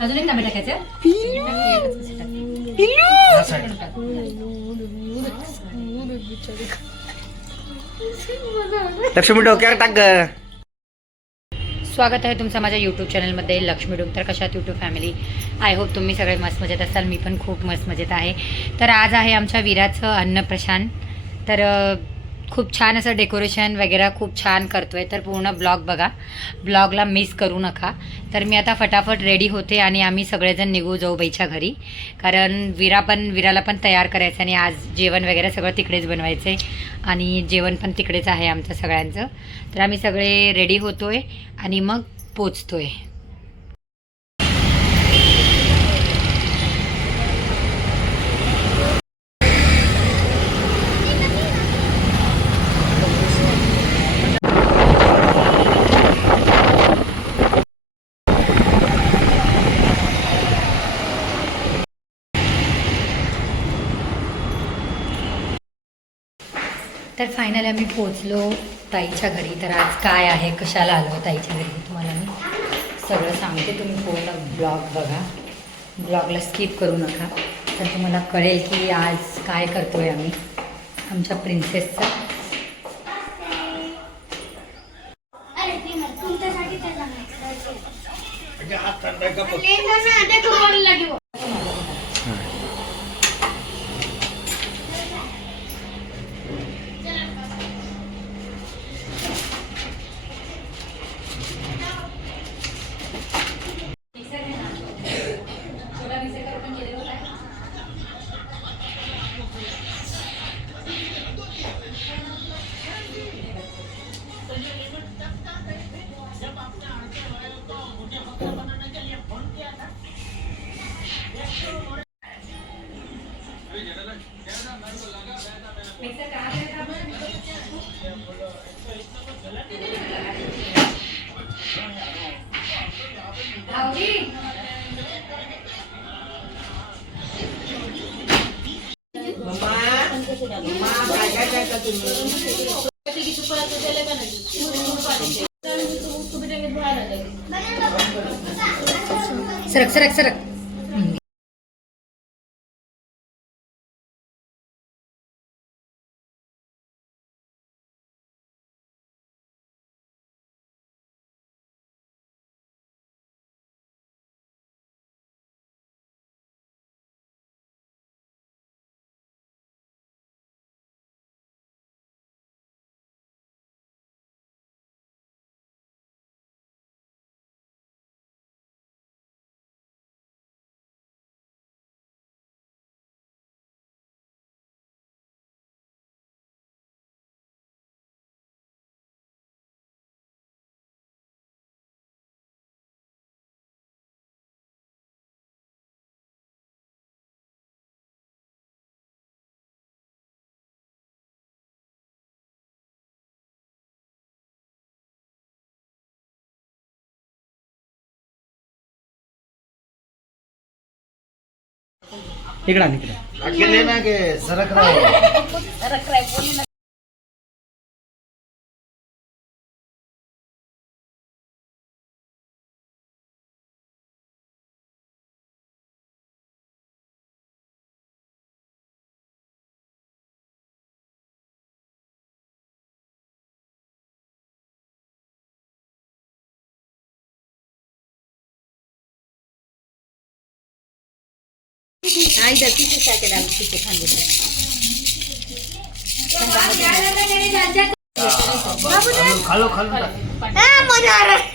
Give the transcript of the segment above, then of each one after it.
अजून एक टमाटा टाकायचं. लक्ष्मी डोक्यावर टाक ग. स्वागत आहे तुमचं माझ्या यूट्यूब चॅनलमध्ये लक्ष्मी डोक. तर कशात यूट्यूब फॅमिली, आय होप तुम्ही सगळे मस्त मजेत असाल. मी पण खूप मस्त मजेत आहे. तर आज आहे आमच्या वीराचं अन्नप्रशान. तर खूप छान असं डेकोरेशन वगैरे खूप छान करतो आहे. तर पूर्ण ब्लॉग बघा, ब्लॉगला मिस करू नका. तर मी आता फटाफट रेडी होते आणि आम्ही सगळेजण निघू जाऊबाईच्या घरी. कारण विराला पण तयार करायचं आणि आज जेवण वगैरे सगळं तिकडेच बनवायचं आहे आणि जेवण पण तिकडेच आहे आमचं सगळ्यांचं. तर आम्ही सगळे रेडी होतो आहे आणि मग पोचतो आहे. तर फायनली आम्ही पोचलो ताईच्या घरी. तर आज काय आहे, कशाला आलो ताईच्या घरी तुम्हाला मी सगळं सांगते. तुम्ही पूर्ण ब्लॉग बघा, ब्लॉगला स्किप करू नका. तर तुम्हाला कळेल की आज काय करतो आहे आम्ही आमच्या प्रिन्सेसचं. सरक सरक सरक. इकडा अकेले ना के सरक रहा है. खालो खालो मजा आ रहा है.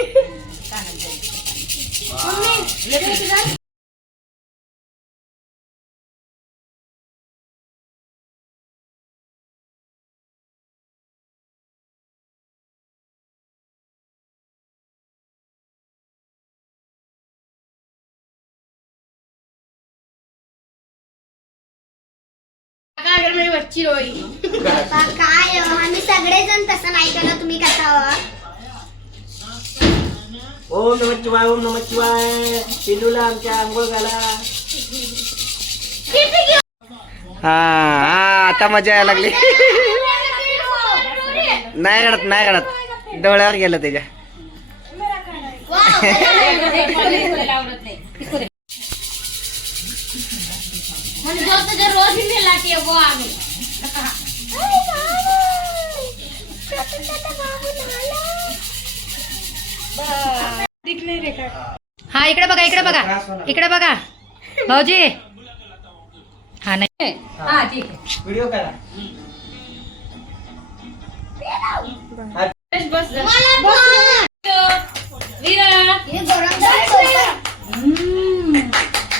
अगर मेरी बच्ची रोई काय आम्ही सगळेजण तसं नाही केलं, तुम्ही कसा ओम नमः शिवाय, ओम नमः शिवाय. पिंडूला आमच्या आंघोळ घाला. हा हा आता मजा यायला लागली. नाही घडत नाही घडत, डोळ्यावर गेलं त्याच्या. रोज ही लाती है वो आगे हा इकडे बघा इकडे बघा इकडे बघा भाऊजी. हा नाही हा ठीक आहे. व्हिडिओ करा.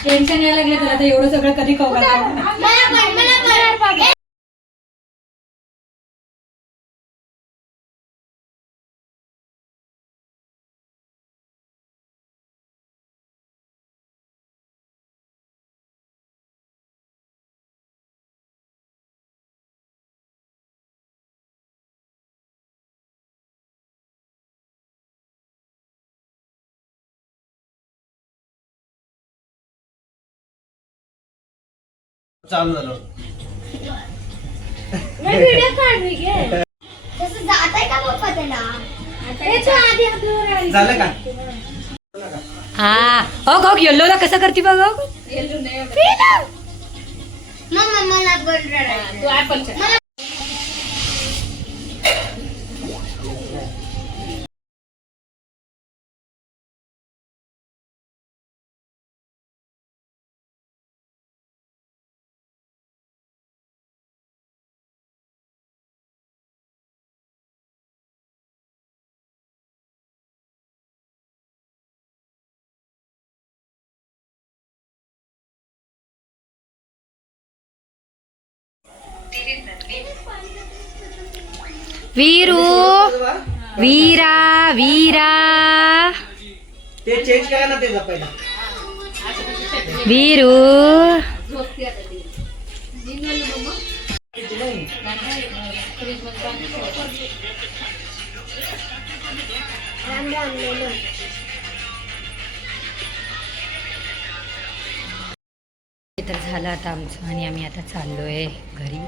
टेन्शन यायला लागलं तुला तर एवढं सगळं कधी खाऊ घालतो. चालू झालं. जसं जात आहे का पप्पा त्याला झालं का? हा हो गो येल्लोला कसं करते बघ मग मला मला वीरू वीरा वीरा ते चेंज करा ना त्याचा पहिला. वीरू तर झालं आता आमचं आणि आम्ही आता चाललोय घरी.